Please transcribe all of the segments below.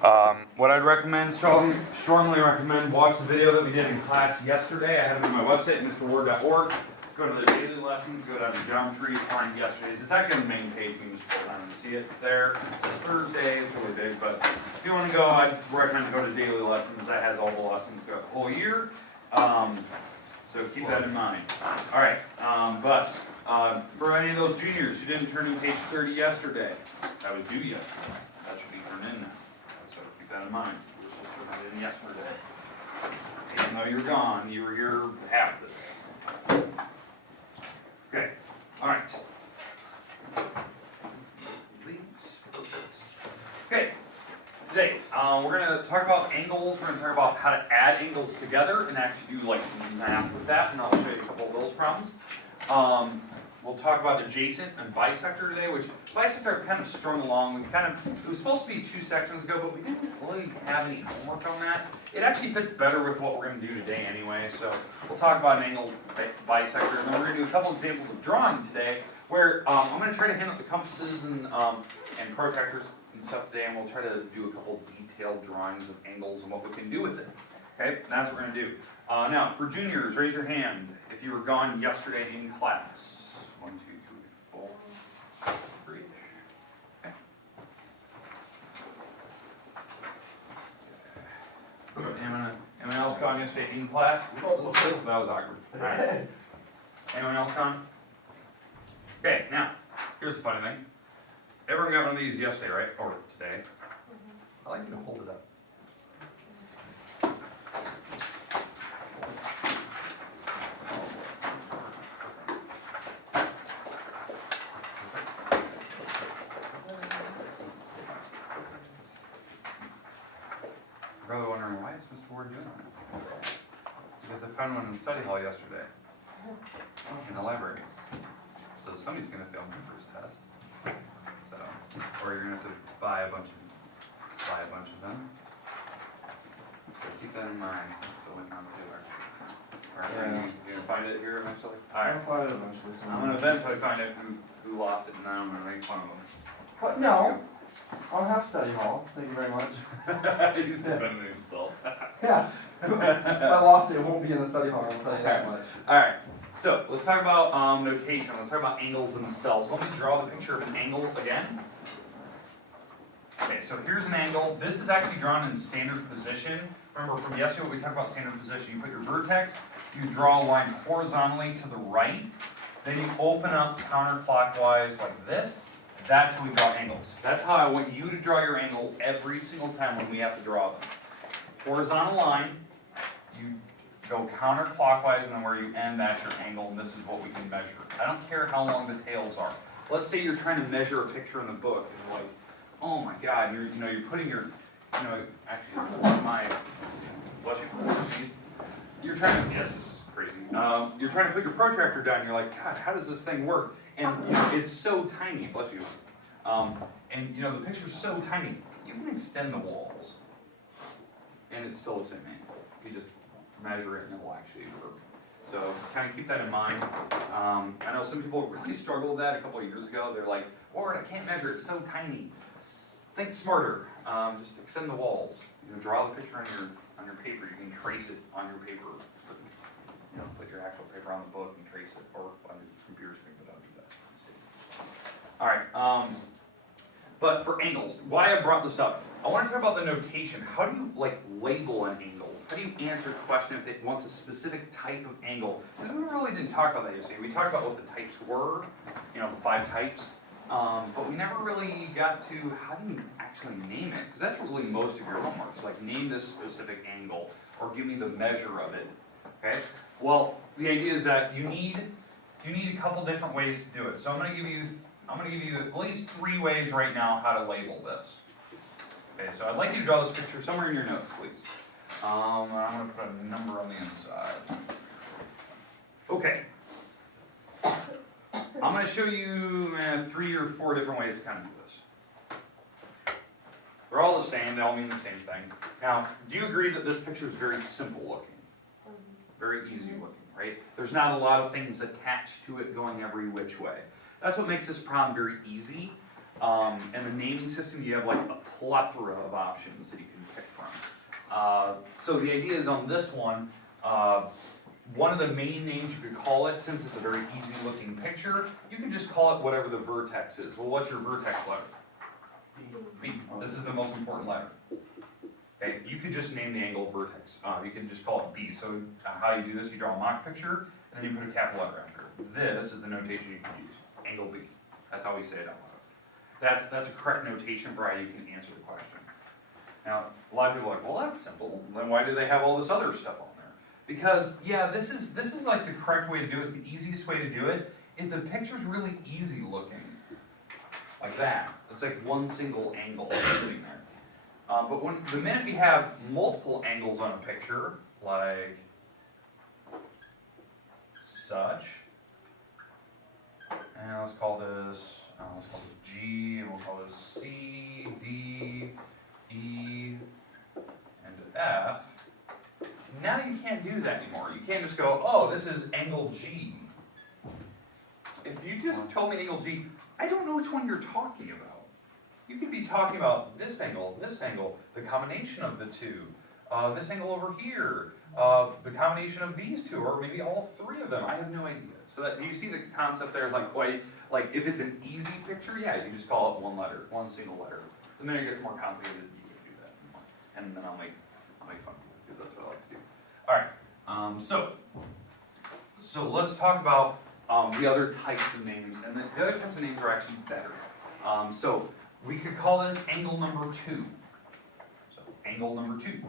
What I'd recommend, strongly recommend, watch the video that we did in class yesterday. I have it on my website, mrword.org. Go to the daily lessons, go down to geometry, find yesterday's. It's actually on the main page. You can just scroll down and see it. It's there. It says Thursday. It's really big, but if you want to go, I'd recommend go to daily lessons. That has all the lessons throughout the whole year. So keep that in mind. All right, but for any of those juniors who didn't turn in page 30 yesterday, that was due yesterday. That should be turned in now. So keep that in mind. You were supposed to turn it in yesterday. Even though you're gone, you were here half the day. Okay, all right. Okay, today we're going to talk about angles. We're going to talk about how to add angles together and actually do like some math with that, and I'll show you a couple of those problems. We'll talk about adjacent and bisector today, which bisector I've kind of strung along. It was supposed to be 2 sections ago, but we didn't really have any homework on that. It actually fits better with what we're going to do today anyway, so we'll talk about an angle bisector, and then we're going to do a couple examples of drawing today, where I'm going to try to handle the compasses and protractors and stuff today, and we'll try to do a couple detailed drawings of angles and what we can do with it. Okay, and that's what we're going to do. Now, for juniors, raise your hand if you were gone yesterday in class. 1, 2, 3, 4, 3. Okay. Anyone else gone yesterday in class? That was awkward. All right. Anyone else gone? Okay, now, here's the funny thing. Everyone got one of these yesterday, right? Or today. I like you to hold it up. Probably wondering, why is Mr. Ward doing this? Because I found one in the study hall yesterday. In the library. So somebody's going to fail my first test. So, or you're going to have to buy a bunch of them. So keep that in mind. So what not to do actually. Alright, yeah. You going to find it here eventually? Alright. I'll find it eventually. I'm going to eventually find out who lost it, and then I'm going to make fun of them. What? No. I'll have study hall. Thank you very much. He's defending himself. Yeah. If I lost it, it won't be in the study hall, I'll tell you that much. Alright, so let's talk about notation. Let's talk about angles themselves. Let me draw the picture of an angle again. Okay, so here's an angle. This is actually drawn in standard position. Remember from yesterday what we talked about standard position. You put your vertex, you draw a line horizontally to the right, then you open up counterclockwise like this. That's how we draw angles. That's how I want you to draw your angle every single time when we have to draw them. Horizontal line, you go counterclockwise, and then where you end, that's your angle, and this is what we can measure. I don't care how long the tails are. Let's say you're trying to measure a picture in the book, and you're like, oh my God, you're putting your, actually, my, bless you, you're trying to, yes, this is crazy. You're trying to put your protractor down, you're like, God, how does this thing work? And it's so tiny, bless you. And the picture's so tiny, you can extend the walls, and it's still the same angle. You just measure it, and it'll actually work. So kind of keep that in mind. I know some people really struggled with that a couple of years ago. They're like, Ward, I can't measure, it's so tiny. Think smarter. Just extend the walls. Draw the picture on your paper. You can trace it on your paper. Put your actual paper on the book and trace it, or on your computer screen, but don't do that. All right. But for angles, why I brought this up, I want to talk about the notation. How do you label an angle? How do you answer a question if it wants a specific type of angle? Because we really didn't talk about that yesterday. We talked about what the types were, the 5 types, but we never really got to how do you actually name it? Because that's really most of your homework. It's like name this specific angle or give me the measure of it. Okay. Well, the idea is that you need a couple different ways to do it. So I'm going to give you at least 3 ways right now how to label this. Okay, so I'd like you to draw this picture somewhere in your notes, please. I'm going to put a number on the inside. Okay. I'm going to show you 3 or 4 different ways to kind of do this. They're all the same. They all mean the same thing. Now, do you agree that this picture is very simple looking? Very easy looking, right? There's not a lot of things attached to it going every which way. That's what makes this problem very easy. And the naming system, you have like a plethora of options that you can pick from. So the idea is on this one of the main names you could call it, since it's a very easy looking picture, you can just call it whatever the vertex is. Well, what's your vertex letter? B. This is the most important letter. Okay, you could just name the angle vertex. You can just call it B. So how you do this, you draw a mock picture, and then you put a capital letter after it. This is the notation you can use, angle B. That's how we say it out loud. That's a correct notation for how you can answer the question. Now, a lot of people are like, well, that's simple. Then why do they have all this other stuff on there? Because, yeah, this is like the correct way to do it. It's the easiest way to do it. If the picture's really easy looking, like that, it's like one single angle sitting there. But the minute we have multiple angles on a picture, like such, and let's call this G, and we'll call this C, D, E, and F. Now you can't do that anymore. You can't just go, oh, this is angle G. If you just told me angle G, I don't know which one you're talking about. You could be talking about this angle, the combination of the two, this angle over here, the combination of these two, or maybe all three of them. I have no idea. So that you see the concept there, like if it's an easy picture, yeah, you just call it one letter, one single letter. The minute it gets more complicated, you can do that, and then I'll make fun of it because that's what I like to do. All right. So let's talk about the other types of names, and the other types of names are actually better. So we could call this angle number 2. So angle number 2.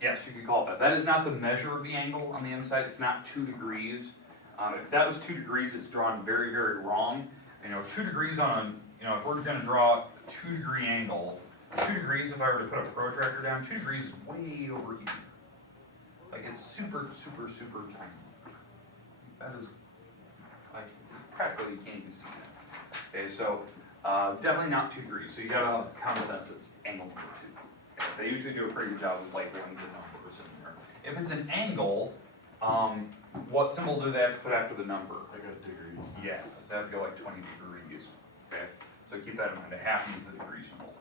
Yes, you could call it that. That is not the measure of the angle on the inside. It's not 2 degrees. If that was 2 degrees, it's drawn very, very wrong. 2 degrees on, if we're going to draw a 2-degree angle, 2 degrees, if I were to put a protractor down, 2 degrees is way over here. Like it's super, super, super tiny. That is, like, practically you can't even see that. Okay, so definitely not 2 degrees. So you gotta have common sense it's angle number 2. Okay, they usually do a pretty good job of labeling the numbers in there. If it's an angle, what symbol do they have to put after the number? I got degrees. Yeah, so they have to go like 20 degrees. Okay, so keep that in mind. They have to use the degree symbol.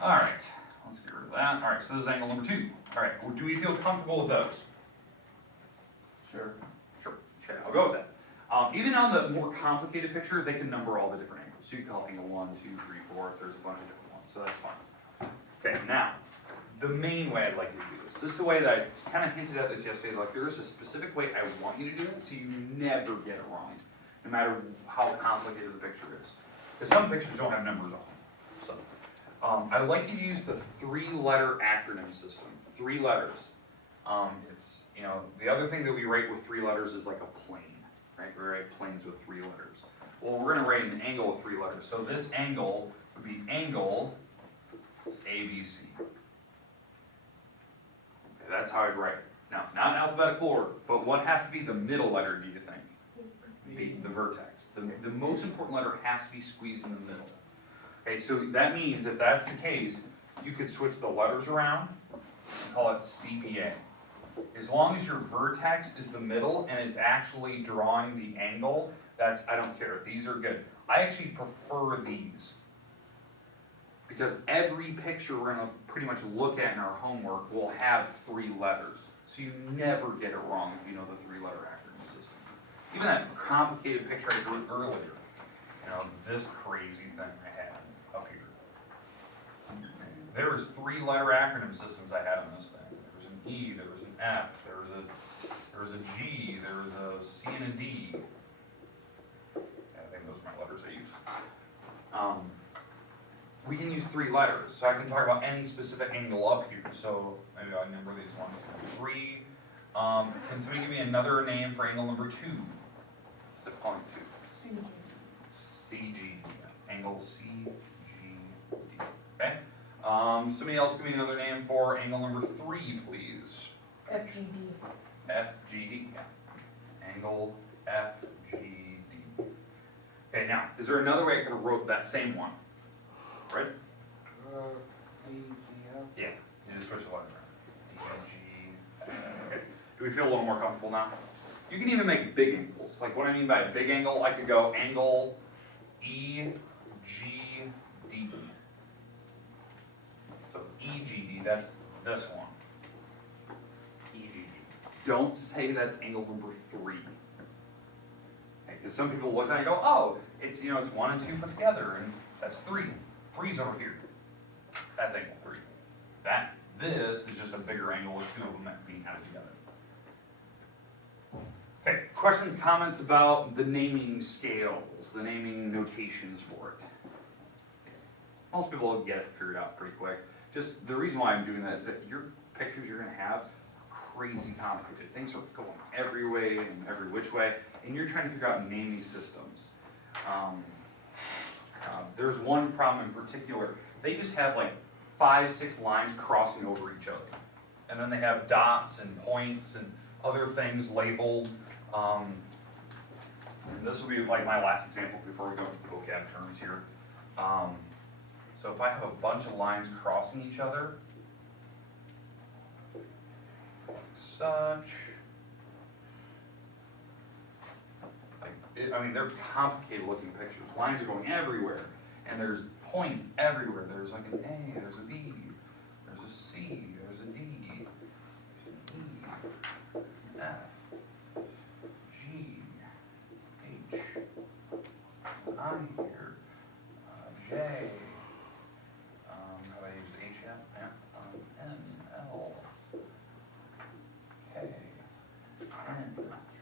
All right, let's get rid of that. All right, so this is angle number 2. All right, well, do we feel comfortable with those? Sure. Sure. Okay, I'll go with that. Even on the more complicated picture, they can number all the different angles. So you can call angle 1, 2, 3, 4, if there's a bunch of different ones, so that's fine. Okay, now, the main way I'd like you to do this. This is the way that I kind of hinted at this yesterday, like there is a specific way I want you to do it, so you never get it wrong, no matter how complicated the picture is. Because some pictures don't have numbers on them. So, I'd like you to use the 3-letter acronym system. 3 letters. It's, the other thing that we write with 3 letters is like a plane, right? We write planes with 3 letters. Well, we're going to write an angle with 3 letters. So this angle would be angle ABC. Okay, that's how I'd write it. Now, not in alphabetical order, but what has to be the middle letter, do you think? The vertex. The most important letter has to be squeezed in the middle. Okay, so that means if that's the case, you could switch the letters around and call it CBA. As long as your vertex is the middle and it's actually drawing the angle, I don't care. These are good. I actually prefer these because every picture we're going to pretty much look at in our homework will have 3 letters. So you never get it wrong if you know the 3-letter acronym system. Even that complicated picture I drew earlier, this crazy thing I had up here. There was 3-letter acronym systems I had on this thing. There was an E, there was an F, there was a G, there was a C and a D. I think those are my letters I used. We can use 3 letters, so I can talk about any specific angle up here. So maybe I'll number these ones. 3. Can somebody give me another name for angle number 2? Instead of calling it 2. CG. Angle CGD. Okay. Somebody else give me another name for angle number 3, please. FGD. FGD. Yeah. Angle FGD. Okay. Now, is there another way I could have wrote that same one? Right? Yeah, you just switch the letter around. G. Okay. Do we feel a little more comfortable now? You can even make big angles. Like what I mean by a big angle, I could go angle EGF. EGD, that's this one. EGD. Don't say that's angle number 3. Because some people look at it and go, oh, it's, you know, it's 1 and 2 put together, and that's 3. 3's over here. That's angle 3. This is just a bigger angle with 2 of them being added together. Okay, questions, comments about the naming scales, the naming notations for it? Most people will get it figured out pretty quick. Just the reason why I'm doing that is that your pictures you're going to have are crazy complicated. Things are going every way and every which way, and you're trying to figure out naming systems. There's one problem in particular. They just have like 5, 6 lines crossing over each other. And then they have dots and points and other things labeled. And this will be like my last example before we go into the vocab terms here. So if I have a bunch of lines crossing each other, like such, I mean, they're complicated looking pictures. Lines are going everywhere, and there's points everywhere. There's like an A, there's a B, there's a C, there's a D, there's an E, F, G, H, I here, J, have I used H yet? Yeah. N, L, K, N,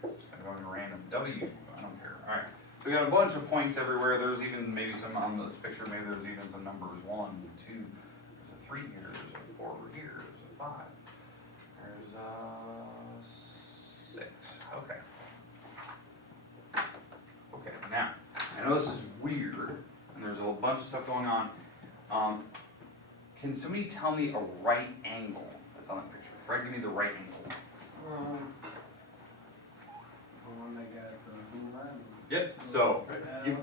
I'm going random, W, I don't care. All right, so we got a bunch of points everywhere. There's even maybe some on this picture, maybe there's even some numbers, 1, 2, there's a 3 here, there's a 4 over here, there's a 5, there's a 6, okay. Okay, now, I know this is weird, and there's a whole bunch of stuff going on. Can somebody tell me a right angle that's on that picture? Fred, give me the right angle. One that got the blue line. Yep, so, L, you,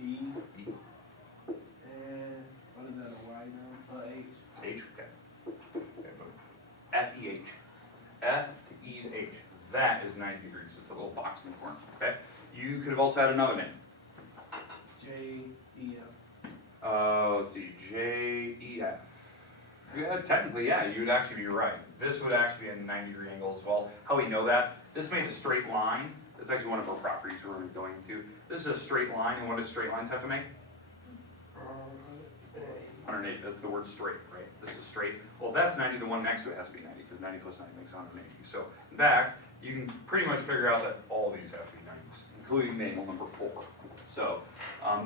E, E, and what is that, a Y now? H. H, okay. Okay, boom. F, E, H. F to E to H. That is 90 degrees. It's a little box in the corner, okay? You could have also had another name. J, E, F. Let's see, J, E, F. Yeah, technically, yeah, you would actually be right. This would actually be a 90-degree angle as well. How we know that? This made a straight line. That's actually one of our properties we're going to be going to. This is a straight line, and what do straight lines have to make? 180. That's the word straight, right? This is straight. Well, that's 90. The one next to it has to be 90, because 90 plus 90 makes 180. So, in fact, you can pretty much figure out that all of these have to be 90s, including the angle number 4. So,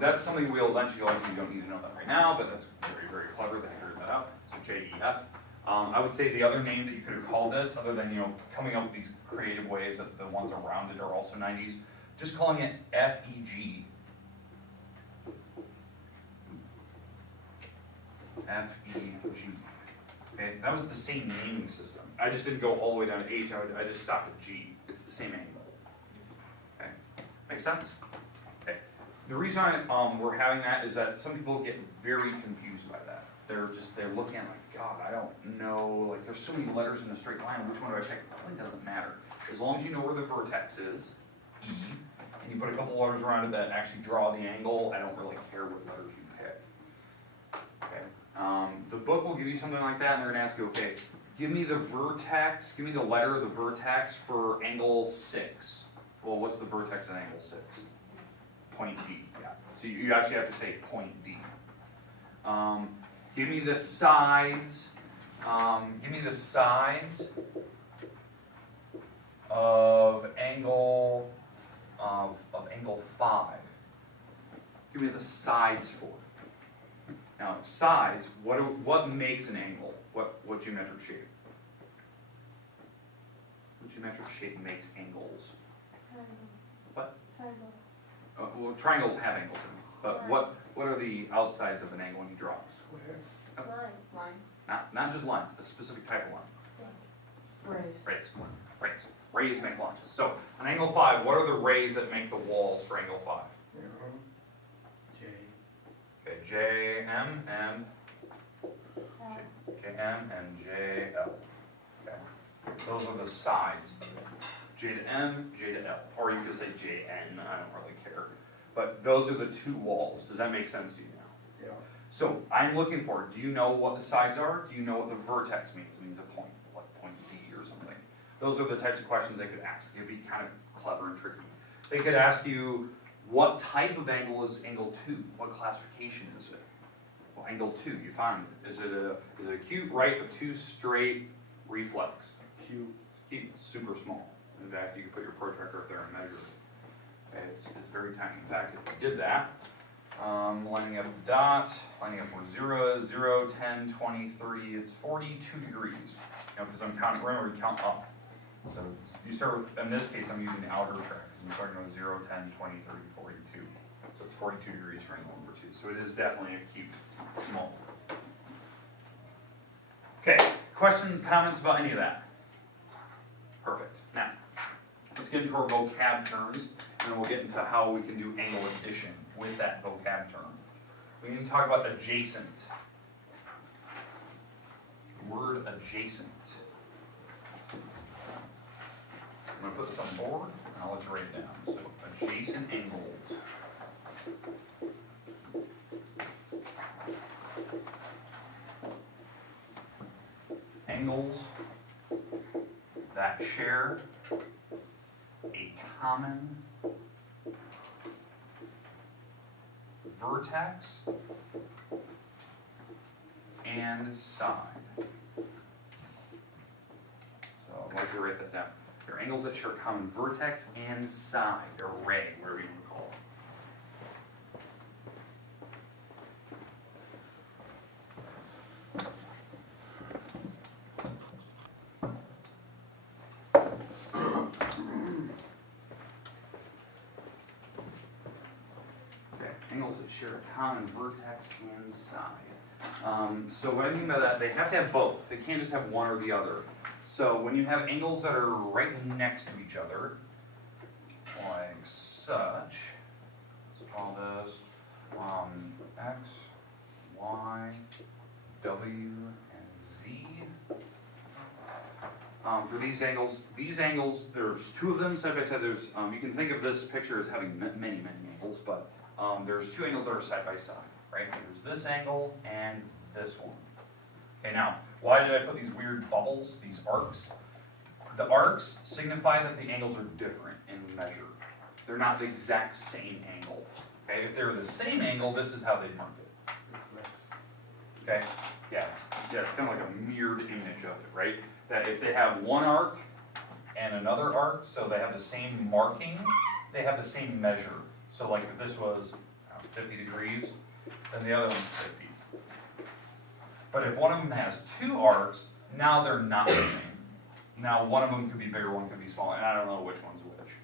that's something we'll eventually go into. You don't need to know that right now, but that's very, very clever that I figured that out. So, JEF. I would say the other name that you could have called this, other than, you know, coming up with these creative ways that the ones around it are also 90s, just calling it FEG. FEG. Okay, that was the same naming system. I just didn't go all the way down to H, I just stopped at G. It's the same angle. Okay, make sense? Okay. The reason we're having that is that some people get very confused by that. They're looking at it like, God, I don't know, like there's so many letters in a straight line, which one do I pick? It really doesn't matter. As long as you know where the vertex is, E, and you put a couple letters around it that actually draw the angle, I don't really care what letters you pick. Okay. The book will give you something like that, and they're going to ask you, okay, give me the vertex, give me the letter of the vertex for angle 6. Well, what's the vertex at angle 6? Point D, yeah. So you actually have to say point D. Give me the sides, of angle, of angle 5. Give me the sides for it. Now, sides, what makes an angle? What geometric shape? What geometric shape makes angles? Triangle. What? Triangle. Well, triangles have angles in them, but what are the outsides of an angle when you draw? Square. Line. Not just lines, a specific type of line. Rays. Rays. Rays make lines. So, on angle 5, what are the rays that make the walls for angle 5? J. Okay, J, M, and J, M, and J, L. Okay. Those are the sides of it. J to M, J to L. Or you could say J, N, I don't really care. But those are the two walls. Does that make sense to you now? Yeah. So I'm looking for, do you know what the sides are? Do you know what the vertex means? It means a point, like point D or something. Those are the types of questions they could ask. It'd be kind of clever and tricky. They could ask you, what type of angle is angle 2? What classification is it? Well, angle 2, you find, is it acute, right, obtuse, straight, reflex? Cute. Acute, super small. In fact, you could put your protractor up there and measure it. Okay, it's very tiny. In fact, if you did that, lining up the dot, lining up where 0 is, 0, 10, 20, 30, it's 42 degrees. You know, because I'm counting, remember, we count up. So you start with, in this case, I'm using the outer track, because I'm starting with 0, 10, 20, 30, 42. So it's 42 degrees for angle number 2. So it is definitely acute, small. Okay, questions, comments about any of that? Perfect. Now, let's get into our vocab terms, and then we'll get into how we can do angle addition with that vocab term. We need to talk about adjacent. Word adjacent. I'm going to put this on board, and I'll let you write it down. So, adjacent angles. Angles that share a common vertex and side. So I'd like to write that down. They're angles that share a common vertex and side, or ray, whatever you want to call it. Angles that share a common vertex and side. So what I mean by that, they have to have both. They can't just have one or the other. So when you have angles that are right next to each other, like such, let's call this X, Y, W, and Z. For these angles, there's two of them side by side. There's, you can think of this picture as having many angles, but there's two angles that are side by side, right? There's this angle and this one. Okay, now, why did I put these weird bubbles, these arcs? The arcs signify that the angles are different in measure. They're not the exact same angle. Okay, if they're the same angle, this is how they'd mark it. Okay, yeah, it's kind of like a mirrored image of it, right? That if they have one arc and another arc, so they have the same marking, they have the same measure. So like if this was 50 degrees, then the other one's 50. But if one of them has two arcs, now they're not the same. Now one of them could be bigger, one could be smaller, and I don't know which one's which.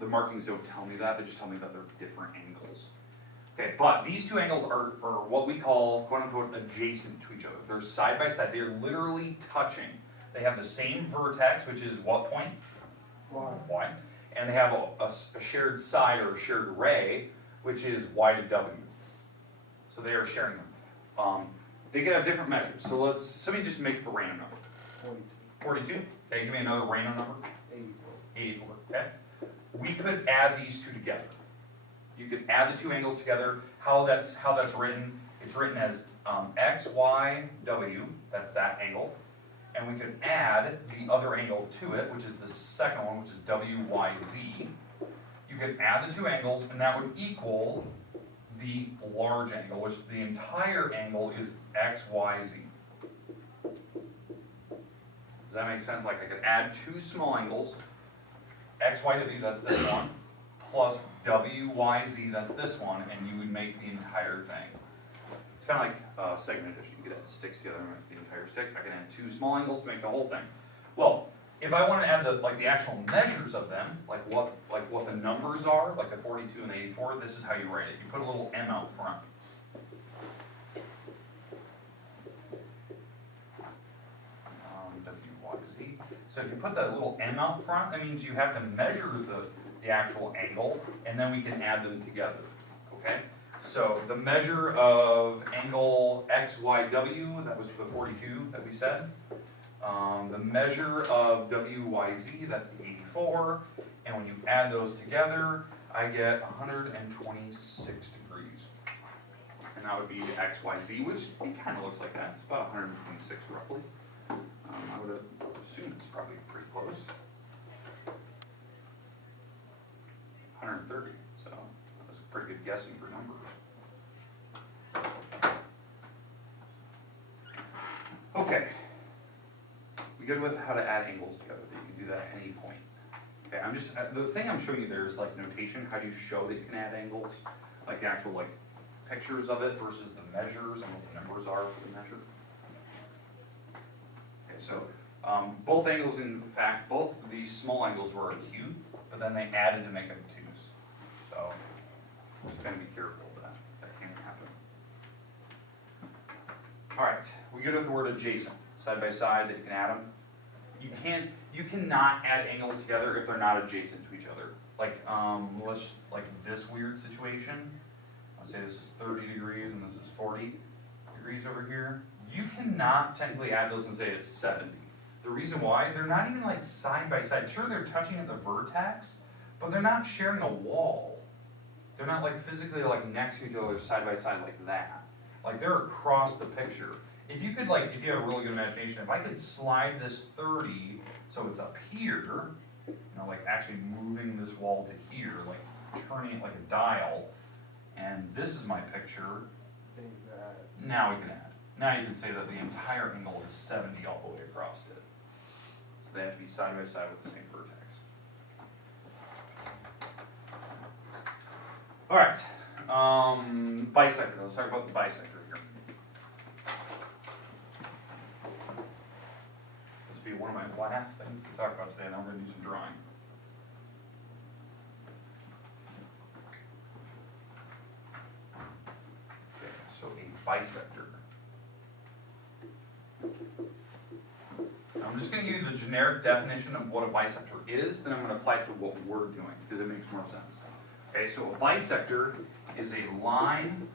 The markings don't tell me that, they just tell me that they're different angles. Okay, but these two angles are what we call, quote unquote, adjacent to each other. They're side by side, they're literally touching. They have the same vertex, which is what point? Y. And they have a shared side or a shared ray, which is Y to W. So they are sharing them. They could have different measures. So somebody just make a random number. 42. Okay, give me another random number. 84. Okay. We could add these two together. You could add the two angles together. How that's written? It's written as X, Y, W. That's that angle. And we could add the other angle to it, which is the second one, which is WYZ. You could add the two angles, and that would equal the large angle, which the entire angle is XYZ. Does that make sense? Like I could add two small angles, XYW, that's this one, plus WYZ, that's this one, and you would make the entire thing. It's kind of like segment addition. You could add sticks together and make the entire stick. I can add two small angles to make the whole thing. Well, if I want to add the actual measures of them, like what the numbers are, like the 42 and the 84, this is how you write it. You put a little M out front. WYZ. So if you put that little M out front, that means you have to measure the actual angle, and then we can add them together. Okay? So the measure of angle XYW, that was the 42 that we said. The measure of WYZ, that's the 84. And when you add those together, I get 126 degrees. And and that would be X, Y, Z, which it kind of looks like that. It's about 126 roughly. I would assume it's probably pretty close. 130, so that's pretty good guessing for numbers. Okay, we good with how to add angles together. That you can do that at any point. Okay, I'm just the thing I'm showing you there is like notation. How do you show that you can add angles? Like the actual like pictures of it versus the measures and what the numbers are for the measure. Okay, so both angles, in fact, both of these small angles were acute, but then they added to make them obtuse. So just kind of be careful of that. That can happen. All right, we good with the word adjacent, side by side, that you can add them. You cannot add angles together if they're not adjacent to each other. Like like this weird situation. Let's say this is 30 degrees and this is 40 degrees over here. You cannot technically add those and say it's 70. The reason why, they're not even like side by side. Sure, they're touching at the vertex, but they're not sharing a wall. They're not like physically like next to each other side by side like that. Like they're across the picture. If you could like, if you have a really good imagination, if I could slide this 30 so it's up here, you know, like actually moving this wall to here, like turning it like a dial, and this is my picture, Think that. now we can add. Now you can say that the entire angle is 70 all the way across it. So they have to be side by side with the same vertex. All right, bisector. Let's talk about the bisector here. This will be one of my last things to talk about today, and I'm going to do some drawing. Okay, so a bisector. I'm just going to give you the generic definition of what a bisector is, then I'm going to apply it to what we're doing, because it makes more sense. Okay, so a bisector is a line,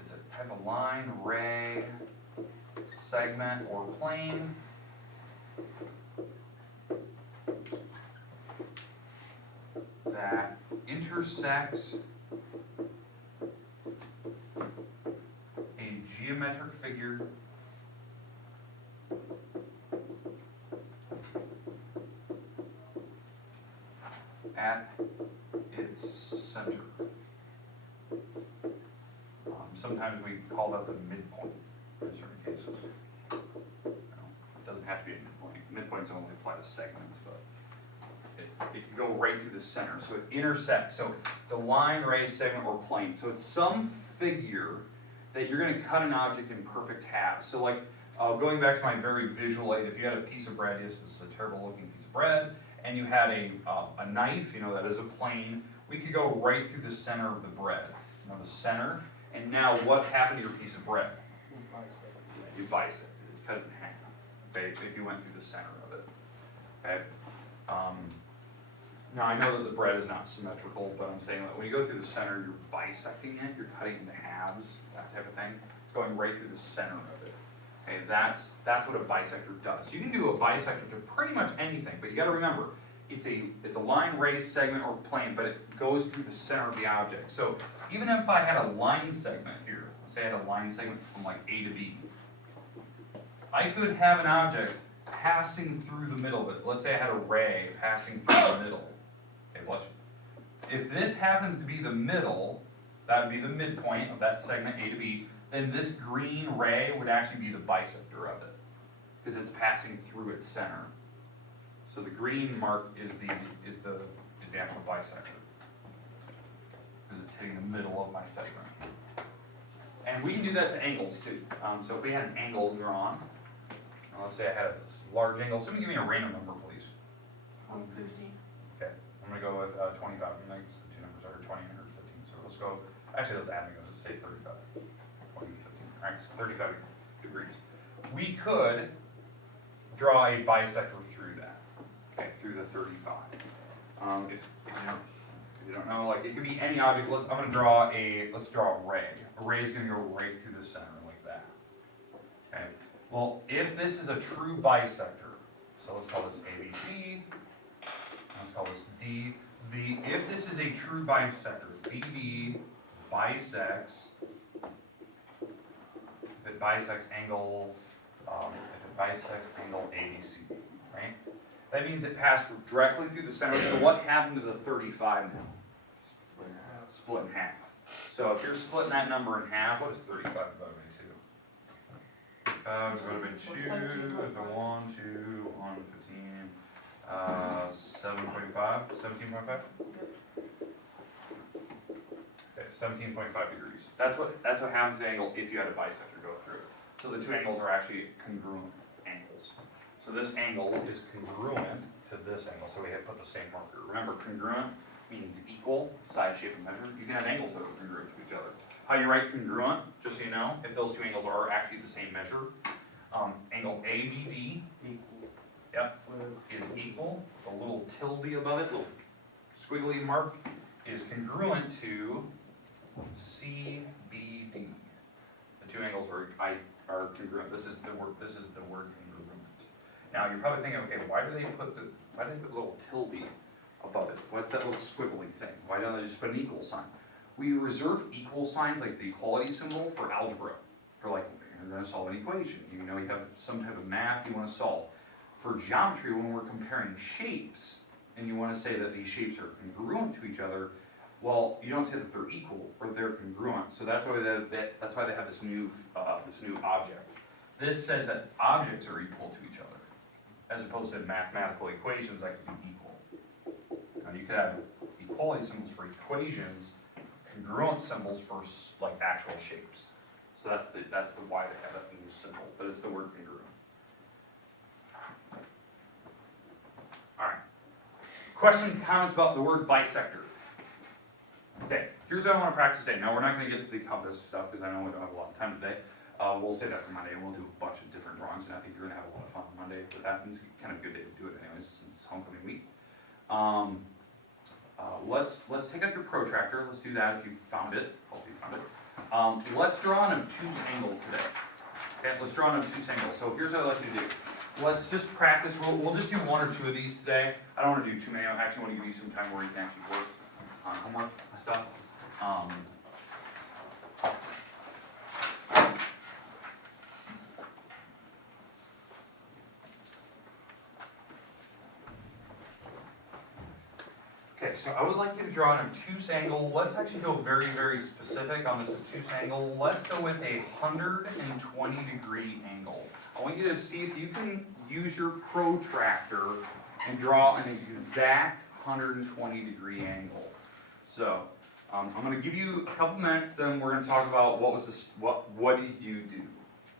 it's a type of line, ray, segment, or plane that intersects a geometric figure at its center. Sometimes we call that the midpoint in certain cases. It doesn't have to be a midpoint. Midpoints only apply to segments, but it can go right through the center. So it intersects. So it's a line, ray, segment, or plane. So it's some figure that you're going to cut an object in perfect halves. So like going back to my very visual aid, if you had a piece of bread, this is a terrible looking piece of bread, and you had a knife, you know, that is a plane, we could go right through the center of the bread, you know, the center, and now what happened to your piece of bread? You bisect it, it's cut in half, okay, if you went through the center of it, okay? Now I know that the bread is not symmetrical, but I'm saying that when you go through the center, you're bisecting it, you're cutting it into halves, that type of thing. It's going right through the center of it. Okay, that's what a bisector does. You can do a bisector to pretty much anything, but you got to remember, it's a line, ray, segment, or plane, but it goes through the center of the object. So even if I had a line segment here, let's say I had a line segment from like A to B, I could have an object passing through the middle of it. Let's say I had a ray passing through the middle. Okay, bless you. If this happens to be the middle, that would be the midpoint of that segment A to B, then this green ray would actually be the bisector of it, because it's passing through its center. So the green mark is the actual bisector, because it's hitting the middle of my segment. And we can do that to angles too. So if we had an angle drawn, let's say I had this large angle. Somebody give me a random number, please. 150. Okay, I'm gonna go with 25. Makes the two numbers are 20 and 15. So let's go. Actually, let's add them. Let's say 35. 20 and 15. All right, so 35 degrees. We could draw a bisector through that. Okay, through the 35. If you don't know, like it could be any object. Let's draw a ray. A ray is gonna go right through the center like that. Okay. Well, if this is a true bisector, so let's call this ABC. Let's call this D. if this is a true bisector, BD bisects, if it bisects angle, ABC, right? That means it passed directly through the center. So what happened to the 35 now? Split in half. So if you're splitting that number in half, what is 35 divided by 2? Divided by 2, divided by 1, 2, 1, 15, 7.5, 17.5? Okay, 17.5 degrees. That's what happens to the angle if you had a bisector go through it. So the two angles are actually congruent angles. So this angle is congruent to this angle. So we have put the same marker. Remember, congruent means equal, size, shape, and measure. You can have angles that are congruent to each other. How you write congruent, just so you know, if those two angles are actually the same measure, angle ABD, yep, is equal. The little tilde above it, little squiggly mark, is congruent to CBD. The two angles are congruent. This is the word congruent. Now you're probably thinking, okay, why do they put a little tilde above it? What's that little squiggly thing? Why don't they just put an equal sign? We reserve equal signs, like the equality symbol, for algebra. For like, you're going to solve an equation. You know you have some type of math you want to solve. For geometry, when we're comparing shapes, and you want to say that these shapes are congruent to each other, well, you don't say that they're equal or they're congruent. So that's why they have this new object. This says that objects are equal to each other, as opposed to mathematical equations that could be equal. Now you could have equality symbols for equations, congruent symbols for like actual shapes. So that's the why they have that new symbol, but it's the word congruent. All right. Questions, comments about the word bisector? Okay, here's what I want to practice today. Now we're not going to get to the compass stuff because I know we don't have a lot of time today. We'll save that for Monday, and we'll do a bunch of different drawings, and I think you're going to have a lot of fun on Monday with that. It's kind of a good day to do it anyways, since it's homecoming week. Let's take out your protractor. Let's do that if you found it. Hope you found it. Let's draw an obtuse angle today. Okay, let's draw an obtuse angle. So here's what I'd like you to do. Let's just practice. We'll just do one or two of these today. I don't want to do too many. I actually want to give you some time where you can actually work on homework stuff. Okay, so I would like you to draw an obtuse angle. Let's actually go very, very specific on this obtuse angle. Let's go with a 120-degree angle. I want you to see if you can use your protractor and draw an exact 120-degree angle. So I'm going to give you a couple minutes, then we're going to talk about what did you do?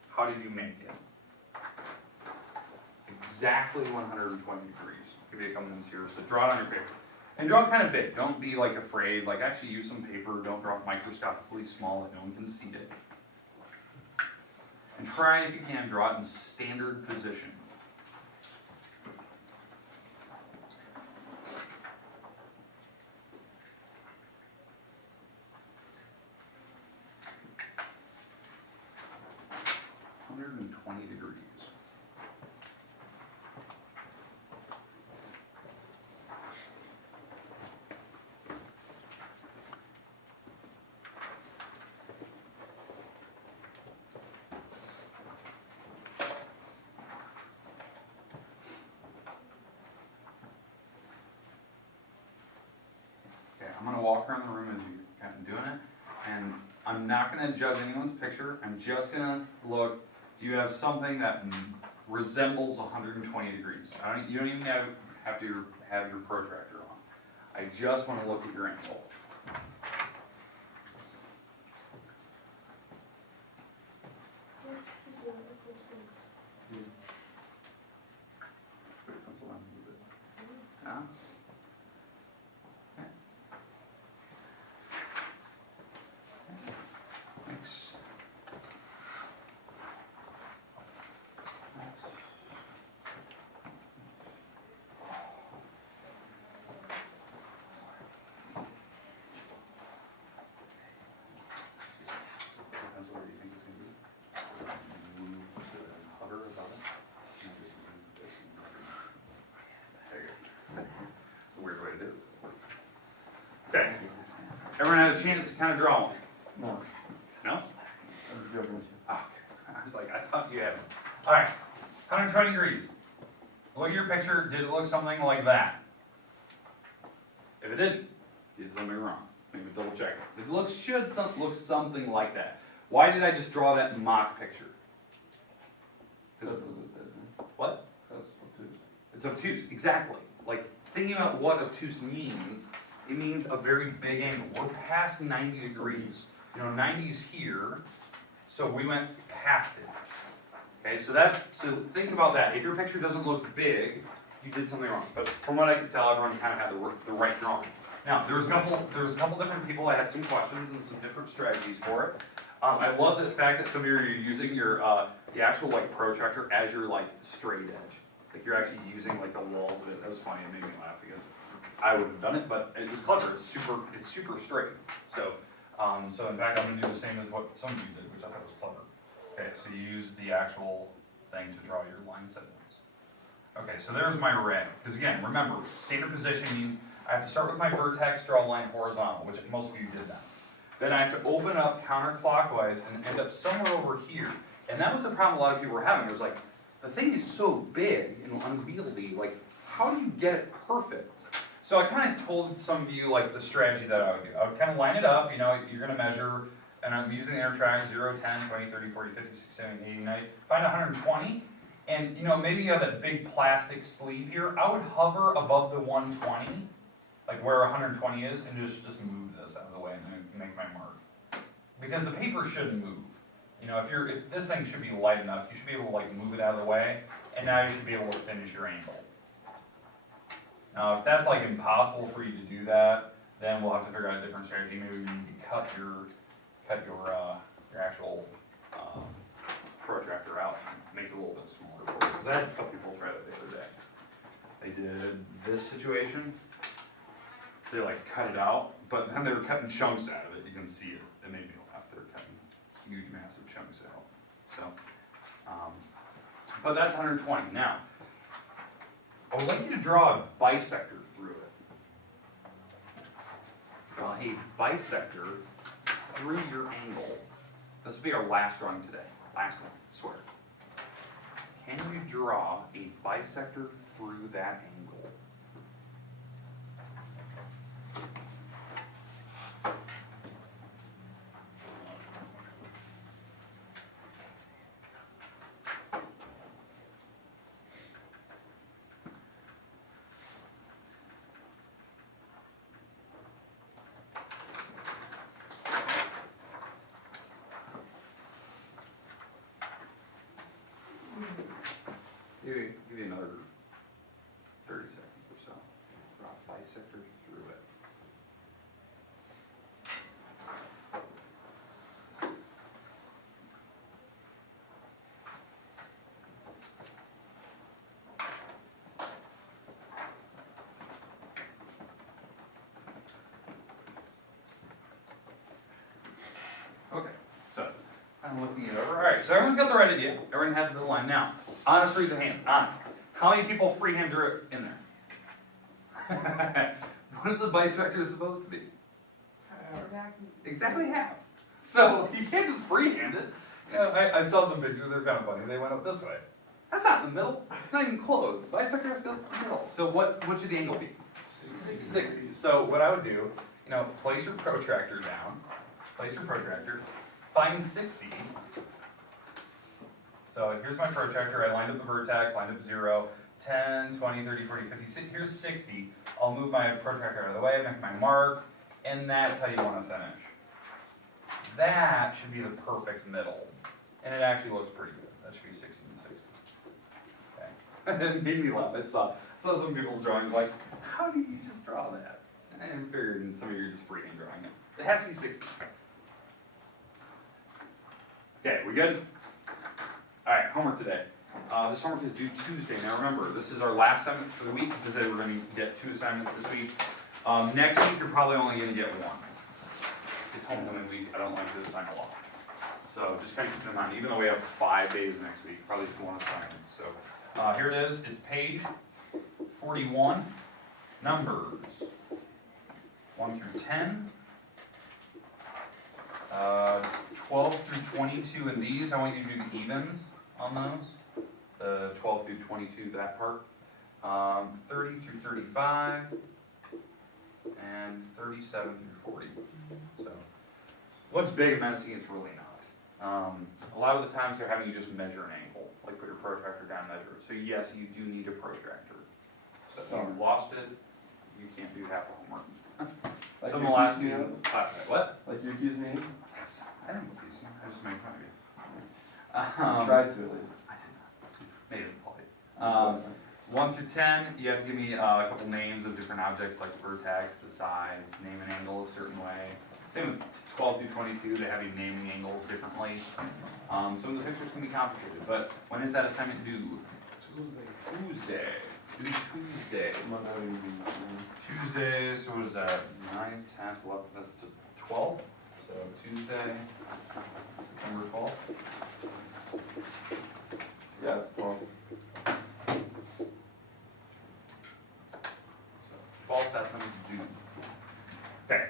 How did you make it? Exactly 120 degrees. I'll give you a couple minutes here. So draw it on your paper. And draw it kind of big. Don't be like afraid. Like actually use some paper. Don't draw it microscopically small that no one can see it. And try, if you can, draw it in standard position. Degrees. Okay, I'm going to walk around the room as you're kind of doing it, and I'm not going to judge anyone's picture. I'm just going to look. You have something that resembles 120 degrees. You don't even have to have your protractor on. I just want to look at your angle. Put your pencil down a little bit. Yeah? Okay. Thanks. had a chance to kind of draw one? No. No? I was joking with you. Oh, okay. I was like, I thought you had one. All right, 120 degrees. Look at your picture. Did it look something like that? If it didn't, you did something wrong. Maybe double check it. It should look something like that. Why did I just draw that mock picture? That's what it is, man. What? That's obtuse. It's obtuse, exactly. Like, thinking about what obtuse means, it means a very big angle. We're past 90 degrees. You know, 90 is here, so we went past it. Okay, so think about that. If your picture doesn't look big, you did something wrong. But from what I can tell, everyone kind of had the right drawing. Now, there was a couple different people that had some questions and some different strategies for it. I love the fact that some of you are using your the actual like protractor as your like straight edge. Like you're actually using like the walls of it. That was funny. It made me laugh because I would have done it, but it was clever. It's super straight. So in fact, I'm gonna do the same as what some of you did, which I thought was clever. Okay, so you use the actual thing to draw your line segments. Okay, so there's my red. Because again, remember, standard position means I have to start with my vertex, draw a line horizontal, which most of you did that. Then I have to open up counterclockwise and end up somewhere over here. And that was the problem a lot of people were having. It was like, the thing is so big and unwieldy, like, how do you get it perfect? So I kind of told some of you, like, the strategy that I would do. I would kind of line it up, you know, you're going to measure, and I'm using the inner triangle, 0, 10, 20, 30, 40, 50, 60, 70, 80, 90. Find 120, and, you know, maybe you have that big plastic sleeve here. I would hover above the 120, like where 120 is, and just move this out of the way and make my mark. Because the paper shouldn't move. You know, if this thing should be light enough, you should be able to like move it out of the way, and now you should be able to finish your angle. Now, if that's like impossible for you to do that, then we'll have to figure out a different strategy. Maybe we need to cut your actual protractor out and make it a little bit smaller. Because I had a couple people try that the other day. They did this situation. They like cut it out, but then they were cutting chunks out of it. You can see it. It made me laugh. They're cutting huge, massive chunks out. So, but that's 120. Now, I would like you to draw a bisector through it. Draw a bisector through your angle. This will be our last drawing today. Last one, I swear. Can you draw a bisector through that angle? Give you another 30 seconds or so. Draw a bisector through it. Okay, so I'm looking it over. All right, so everyone's got the right idea. Everyone had the line. Now, honest raise of hands. Honest. How many people freehand drew it in there? What is the bisector supposed to be? Exactly half. So you can't just freehand it. You know, I saw some pictures. They're kind of funny. They went up this way. That's not in the middle. It's not even close. Bisector is still in the middle. So what should the angle be? 60. So what I would do, you know, place your protractor down. Place your protractor. Find 60. So here's my protractor. I lined up the vertex, lined up 0, 10, 20, 30, 40, 50. Here's 60. I'll move my protractor out of the way, make my mark, and that's how you want to finish. That should be the perfect middle. And it actually looks pretty good. That should be 60 and 60. Okay. It made me laugh. I saw some people's drawings like, how did you just draw that? And I figured some of you are just freaking drawing it. It has to be 60. Okay, we good? Alright, homework today. This homework is due Tuesday. Now remember, this is our last assignment for the week. This is we're going to get 2 assignments this week. Next week, you're probably only going to get 1. It's homecoming week. I don't like to assign a lot. So just kind of keep in mind, even though we have 5 days next week, probably just 1 assignment. So here it is. It's page 41, numbers 1 through 10, 12 through 22 in these, I want you to do the evens on those. The 12 through 22, that part. 30 through 35, and 37 through 40. So, what's big and messy is really not. A lot of the times they're having you just measure an angle, like put your protractor down and measure it. So yes, you do need a protractor. So if you lost it, you can't do half the homework. Like Someone you will ask accused you, me of? what? Like you accused me? Yes, I didn't accuse you, I just made fun of you. You tried to at least. I did not. Made it polite. 1 through 10, you have to give me a couple names of different objects like the vertex, the sides, name an angle a certain way. Same with 12 through 22, they have you naming angles differently. Some of the pictures can be complicated, but when is that assignment due? Tuesday. Tuesday. Due Tuesday. Tuesday, so what is that? 9th, 10th, 11th, that's the 12th? So Tuesday, September 12th. Yeah, it's 12. So 12th, that's when it's due. Okay.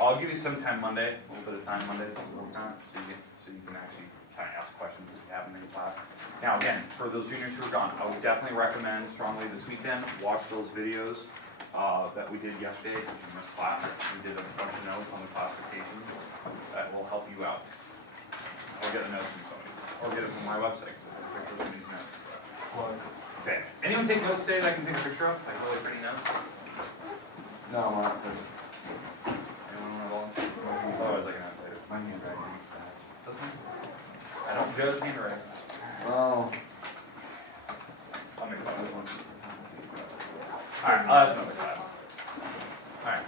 I'll give you some time Monday, a little bit of time Monday to work on it, so you can actually kind of ask questions if you have them in class. Now again, for those juniors who are gone, I would definitely recommend strongly this weekend, watch those videos that we did yesterday, which in this class, we did a bunch of notes on the classifications. That will help you out. Or get the notes from somebody, or get it from my website, because I have pictures of these notes. Okay, anyone take notes today that I can take a picture of, like really pretty notes? No, I'm not. Anyone at all? Oh, I was looking at it later. My handwriting is bad. Doesn't it? I don't judge handwriting. Oh. I'll make fun of one. Alright, I'll ask another class. Alright.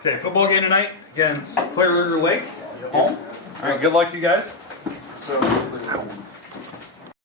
Okay, football game tonight against Clear River Lake. Home. Alright, good luck you guys. So,